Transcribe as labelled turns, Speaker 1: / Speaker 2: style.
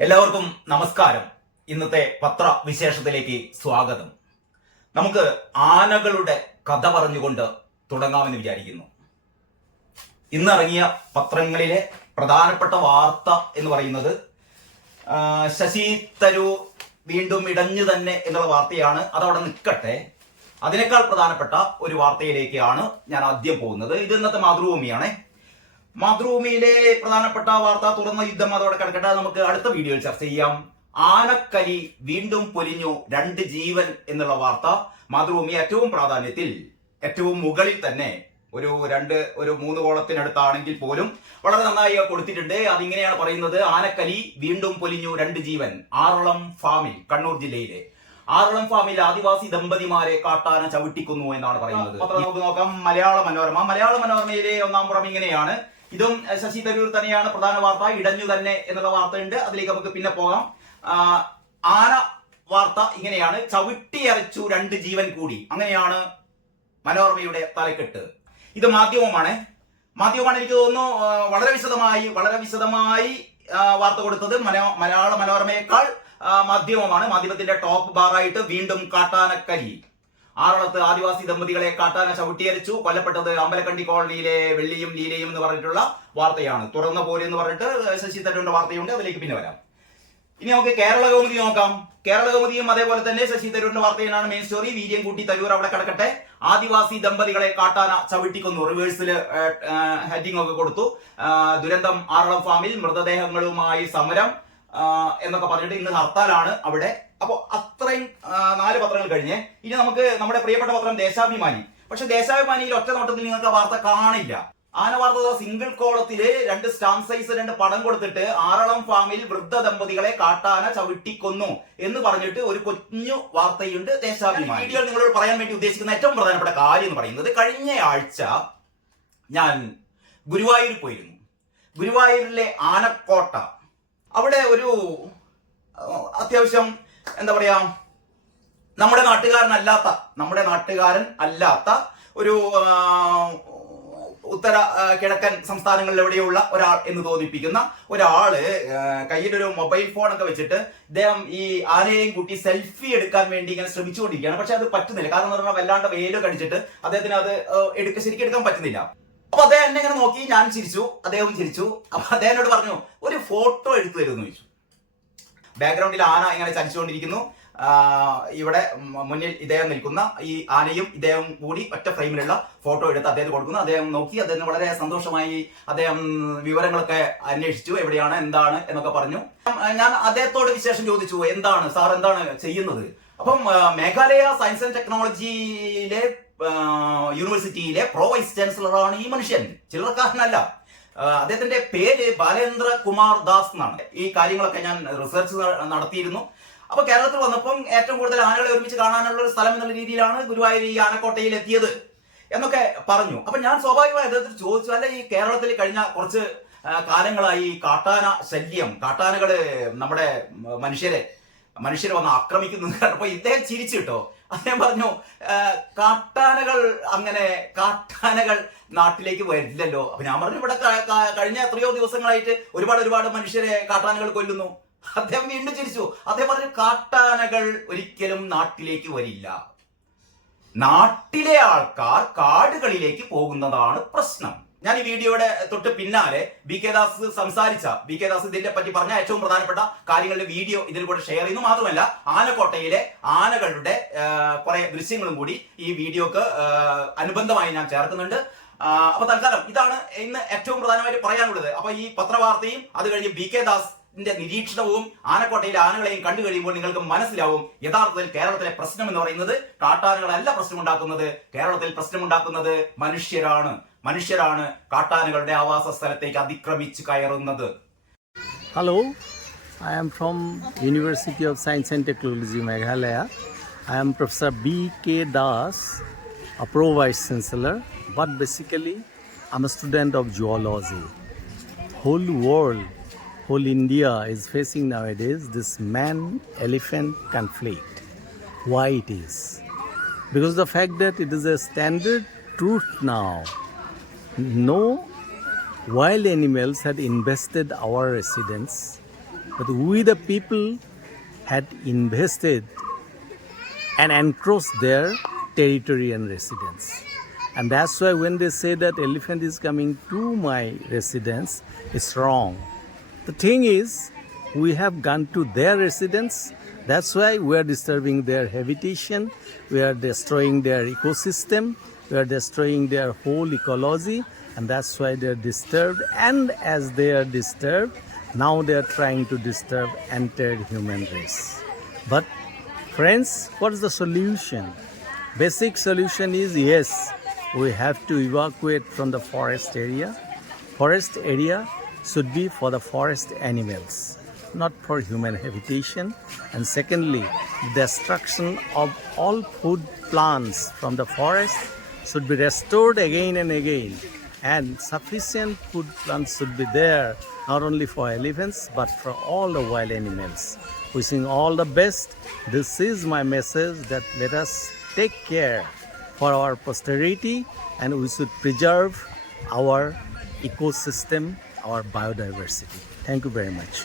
Speaker 1: എല്ലാവർക്കും നമസ്കാരം. ഇന്നത്തെ പത്രവിശേഷത്തിലേക്ക് സ്വാഗതം. നമുക്ക് ആനകളുടെ കഥ പറഞ്ഞുകൊണ്ട് തുടങ്ങാമെന്ന് വിചാരിക്കുന്നു. ഇന്നിറങ്ങിയ പത്രങ്ങളിലെ പ്രധാനപ്പെട്ട വാർത്ത എന്ന് പറയുന്നത് ശശി തരൂർ വീണ്ടും ഇടഞ്ഞു തന്നെ എന്നുള്ള വാർത്തയാണ്. അതവിടെ നിൽക്കട്ടെ. അതിനേക്കാൾ പ്രധാനപ്പെട്ട ഒരു വാർത്തയിലേക്കാണ് ഞാൻ ആദ്യം പോകുന്നത്. ഇത് ഇന്നത്തെ മാതൃഭൂമിയാണേ. മാതൃഭൂമിയിലെ പ്രധാനപ്പെട്ട വാർത്ത തുറന്ന യുദ്ധം അതോടെ കിടക്കട്ടെ നമുക്ക് അടുത്ത വീഡിയോയിൽ ചർച്ച ചെയ്യാം. ആനക്കലി വീണ്ടും പൊലിഞ്ഞു രണ്ട് ജീവൻ എന്നുള്ള വാർത്ത മാതൃഭൂമി ഏറ്റവും പ്രാധാന്യത്തിൽ ഏറ്റവും മുകളിൽ തന്നെ ഒരു രണ്ട് ഒരു മൂന്ന് കോളത്തിനടുത്താണെങ്കിൽ പോലും വളരെ നന്നായി കൊടുത്തിട്ടുണ്ട്. അതിങ്ങനെയാണ് പറയുന്നത് ആനക്കലി വീണ്ടും പൊലിഞ്ഞു രണ്ട് ജീവൻ. ആറളം ഫാമിൽ കണ്ണൂർ ജില്ലയിലെ. ആറളം ഫാമിൽ ആദിവാസി ദമ്പതിമാരെ കാട്ടാന ചവിട്ടിക്കുന്നു എന്നാണ് പറയുന്നത്. നോക്കാം. മലയാള മനോരമ. മലയാള മനോരമയിലെ ഒന്നാം പുറം ഇങ്ങനെയാണ്. ഇതും ശശി തരൂർ തന്നെയാണ് പ്രധാന വാർത്ത. ഇടഞ്ഞു തന്നെ എന്നുള്ള വാർത്തയുണ്ട്. അതിലേക്ക് നമുക്ക് പിന്നെ പോകാം. ആന വാർത്ത ഇങ്ങനെയാണ്. ചവിട്ടി അരച്ചു രണ്ട് ജീവൻ കൂടി. അങ്ങനെയാണ് മനോരമയുടെ തലക്കെട്ട്. ഇത് മാധ്യമമാണ്. മാധ്യമമാണ് എനിക്ക് തോന്നുന്നു വളരെ വിശദമായി വളരെ വിശദമായി വാർത്ത കൊടുത്തത് മലയാള മനോരമയേക്കാൾ മാധ്യമമാണ്. മാധ്യമത്തിന്റെ ടോപ്പ് ബാറായിട്ട് വീണ്ടും കാട്ടാനക്കരി. ആറളത്ത് ആദിവാസി ദമ്പതികളെ കാട്ടാന ചവിട്ടിയരിച്ചു. കൊല്ലപ്പെട്ടത് അമ്പലക്കണ്ടി കോളനിയിലെ വെള്ളിയും ലീലയും എന്ന് പറഞ്ഞിട്ടുള്ള വാർത്തയാണ്. തുറന്ന പോലെ എന്ന് പറഞ്ഞിട്ട് ശശി തരൂരിന്റെ വാർത്തയുണ്ട്. അതിലേക്ക് പിന്നെ വരാം. ഇനി നമുക്ക് കേരള കൗമുദി നോക്കാം. കേരള കൗമുദിയും അതേപോലെ തന്നെ ശശി തരൂരിന്റെ വാർത്തയാണ് മെയിൻ സ്റ്റോറി വീര്യം കൂട്ടി തരൂർ അവിടെ കിടക്കട്ടെ. ആദിവാസി ദമ്പതികളെ കാട്ടാന ചവിട്ടിക്കൊന്നു. റിവേഴ്സിൽ ഹെഡിങ് ഒക്കെ കൊടുത്തു. ദുരന്തം ആറളം ഫാമിൽ മൃതദേഹങ്ങളുമായി സമരം എന്നൊക്കെ പറഞ്ഞിട്ട് ഇന്ന് ഹർത്താലാണ് അവിടെ അപ്പോ അത്രയും നാല് പത്രങ്ങൾ കഴിഞ്ഞ് ഇനി നമുക്ക് നമ്മുടെ പ്രിയപ്പെട്ട പത്രം ദേശാഭിമാനി. പക്ഷെ ദേശാഭിമാനിയിൽ ഒറ്റ നോട്ടത്തിൽ നിങ്ങൾക്ക് വാർത്ത കാണില്ല. ആന വാർത്ത സിംഗിൾ കോളത്തിൽ രണ്ട് സ്റ്റാം സൈസ് രണ്ട് പടം കൊടുത്തിട്ട് ആറളം ഫാമിൽ വൃദ്ധ ദമ്പതികളെ കാട്ടാന ചവിട്ടിക്കൊന്നു എന്ന് പറഞ്ഞിട്ട് ഒരു കൊഞ്ഞു വാർത്തയുണ്ട് ദേശാഭിമാനി. വീഡിയോ നിങ്ങളോട് പറയാൻ വേണ്ടി ഉദ്ദേശിക്കുന്ന ഏറ്റവും പ്രധാനപ്പെട്ട കാര്യം എന്ന് പറയുന്നത് കഴിഞ്ഞ ആഴ്ച ഞാൻ ഗുരുവായൂരിൽ പോയിരുന്നു. ഗുരുവായൂരിലെ ആനക്കോട്ട. അവിടെ ഒരു അത്യാവശ്യം എന്താ പറയാ? നമ്മുടെ നാട്ടുകാരനല്ലാത്ത നമ്മുടെ നാട്ടുകാരൻ അല്ലാത്ത ഒരു ഉത്തര കിഴക്കൻ സംസ്ഥാനങ്ങളിൽ എവിടെയുള്ള ഒരാൾ എന്ന് തോന്നിപ്പിക്കുന്ന ഒരാൾ കയ്യിലൊരു മൊബൈൽ ഫോൺ ഒക്കെ വെച്ചിട്ട് ഇദ്ദേഹം ഈ ആരെയും കൂട്ടി സെൽഫി എടുക്കാൻ വേണ്ടി ഇങ്ങനെ ശ്രമിച്ചുകൊണ്ടിരിക്കുകയാണ്. പക്ഷെ അത് പറ്റുന്നില്ല. കാരണം എന്ന് പറഞ്ഞാൽ വല്ലാണ്ട് വെയിലൊക്കെ അടിച്ചിട്ട് അദ്ദേഹത്തിന് അത് എടുക്ക ശരിക്കും എടുക്കാൻ പറ്റുന്നില്ല. അപ്പൊ അദ്ദേഹം എന്നെ ഇങ്ങനെ നോക്കി ഞാൻ ചിരിച്ചു അദ്ദേഹം ചിരിച്ചു. അപ്പൊ അദ്ദേഹം എന്നോട് പറഞ്ഞു ഒരു ഫോട്ടോ എടുത്തു തരുമെന്ന് ചോദിച്ചു. ബാക്ക്ഗ്രൗണ്ടിൽ ആന ഇങ്ങനെ ചലിച്ചുകൊണ്ടിരിക്കുന്നു. ഇവിടെ മുന്നിൽ ഇദ്ദേഹം നിൽക്കുന്ന ഈ ആനയും ഇദ്ദേഹം കൂടി ഒറ്റ ഫ്രെയിമിലുള്ള ഫോട്ടോ എടുത്ത് അദ്ദേഹം കൊടുക്കുന്നു. അദ്ദേഹം നോക്കി അദ്ദേഹം വളരെ സന്തോഷമായി അദ്ദേഹം വിവരങ്ങളൊക്കെ അന്വേഷിച്ചു. എവിടെയാണ് എന്താണ് എന്നൊക്കെ പറഞ്ഞു. ഞാൻ അദ്ദേഹത്തോട് വിശേഷം ചോദിച്ചു എന്താണ് സാർ എന്താണ് ചെയ്യുന്നത്? അപ്പം മേഘാലയ സയൻസ് ആൻഡ് ടെക്നോളജിയിലെ യൂണിവേഴ്സിറ്റിയിലെ പ്രോ വൈസ് ചാൻസലറാണ് ഈ മനുഷ്യൻ. ചില്ലറക്കാരനല്ല. അദ്ദേഹത്തിന്റെ പേര് ബാലേന്ദ്ര കുമാർ ദാസ് എന്നാണ്. ഈ കാര്യങ്ങളൊക്കെ ഞാൻ റിസർച്ച് നടത്തിയിരുന്നു. അപ്പൊ കേരളത്തിൽ വന്നപ്പം ഏറ്റവും കൂടുതൽ ആനകളെ ഒരുമിച്ച് കാണാനുള്ള ഒരു സ്ഥലം എന്നുള്ള രീതിയിലാണ് ഗുരുവായൂർ ഈ ആനക്കോട്ടയിൽ എത്തിയത് എന്നൊക്കെ പറഞ്ഞു. അപ്പൊ ഞാൻ സ്വാഭാവികമായി അദ്ദേഹത്തിന് ചോദിച്ചു അല്ല ഈ കേരളത്തിൽ കഴിഞ്ഞ കുറച്ച് കാലങ്ങളായി കാട്ടാന ശല്യം കാട്ടാനകൾ നമ്മുടെ മനുഷ്യരെ മനുഷ്യരെ വന്ന് ആക്രമിക്കുന്നു അപ്പൊ ഇദ്ദേഹം ചിരിച്ചു കേട്ടോ. അദ്ദേഹം പറഞ്ഞു കാട്ടാനകൾ അങ്ങനെ കാട്ടാനകൾ നാട്ടിലേക്ക് വരില്ലല്ലോ. അപ്പൊ ഞാൻ പറഞ്ഞു ഇവിടെ കഴിഞ്ഞ എത്രയോ ദിവസങ്ങളായിട്ട് ഒരുപാട് ഒരുപാട് മനുഷ്യരെ കാട്ടാനകൾ കൊല്ലുന്നു. അദ്ദേഹം വീണ്ടും ചിരിച്ചു. അദ്ദേഹം പറഞ്ഞു കാട്ടാനകൾ ഒരിക്കലും നാട്ടിലേക്ക് വരില്ല. നാട്ടിലെ ആൾക്കാർ കാടുകളിലേക്ക് പോകുന്നതാണ് പ്രശ്നം. ഞാൻ ഈ വീഡിയോയുടെ തൊട്ട് പിന്നാലെ ബി കെ ദാസ് സംസാരിച്ച ബി കെ ദാസ് ഇതിനെ പറ്റി പറഞ്ഞ ഏറ്റവും പ്രധാനപ്പെട്ട കാര്യങ്ങളുടെ വീഡിയോ ഇതിൽ കൂടെ ഷെയർ ചെയ്യുന്നു. മാത്രമല്ല ആനക്കോട്ടയിലെ ആനകളുടെ കുറെ ദൃശ്യങ്ങളും കൂടി ഈ വീഡിയോക്ക് അനുബന്ധമായി ഞാൻ ചേർക്കുന്നുണ്ട്. അപ്പൊ തൽക്കാലം ഇതാണ് ഇന്ന് ഏറ്റവും പ്രധാനമായിട്ട് പറയാനുള്ളത്. അപ്പൊ ഈ പത്രവാർത്തയും അത് കഴിഞ്ഞ് ബി കെ ദാസ് നിരീക്ഷണവും ആനക്കോട്ടയിലെ ആനകളെയും കണ്ടു കഴിയുമ്പോൾ നിങ്ങൾക്ക് മനസ്സിലാവും യഥാർത്ഥത്തിൽ കേരളത്തിലെ പ്രശ്നം എന്ന് പറയുന്നത് കാട്ടാനകളല്ല പ്രശ്നമുണ്ടാക്കുന്നത്. കേരളത്തിൽ പ്രശ്നമുണ്ടാക്കുന്നത് മനുഷ്യരാണ്. മനുഷ്യരാണ് കാട്ടാനകളുടെ ആവാസ സ്ഥലത്തേക്ക് അതിക്രമിച്ച് കയറുന്നത്
Speaker 2: Hello, I am from University of Science and Technology, Meghalaya. I am Professor B. K. Das, a Pro Vice Chancellor, but basically I'm a student of zoology. Whole world, whole India is facing nowadays this man-elephant conflict. Why it is? Because the fact that it is a standard truth now. no wild animals had invested our residence but we the people had invested and encroached their territory and residence. And that's why when they say that elephant is coming to my residence, it's wrong. The thing is, we have gone to their residence. That's why we are disturbing their habitation. We are destroying their ecosystem. We are destroying their whole ecology. And that's why they are disturbed. And as they are disturbed, now they are trying to disturb entire human race. But friends, what is the solution? Basic solution is yes, we have to evacuate from the forest area. Forest area should be for the forest animals, not for human habitation. And secondly, destruction of all food plants from the forest should be restored again and again. And sufficient food plants should be there, not only for elephants, but for all the wild animals. Wishing all the best. This is my message that let us take care for our posterity and we should preserve our ecosystem, our biodiversity. Thank you very much.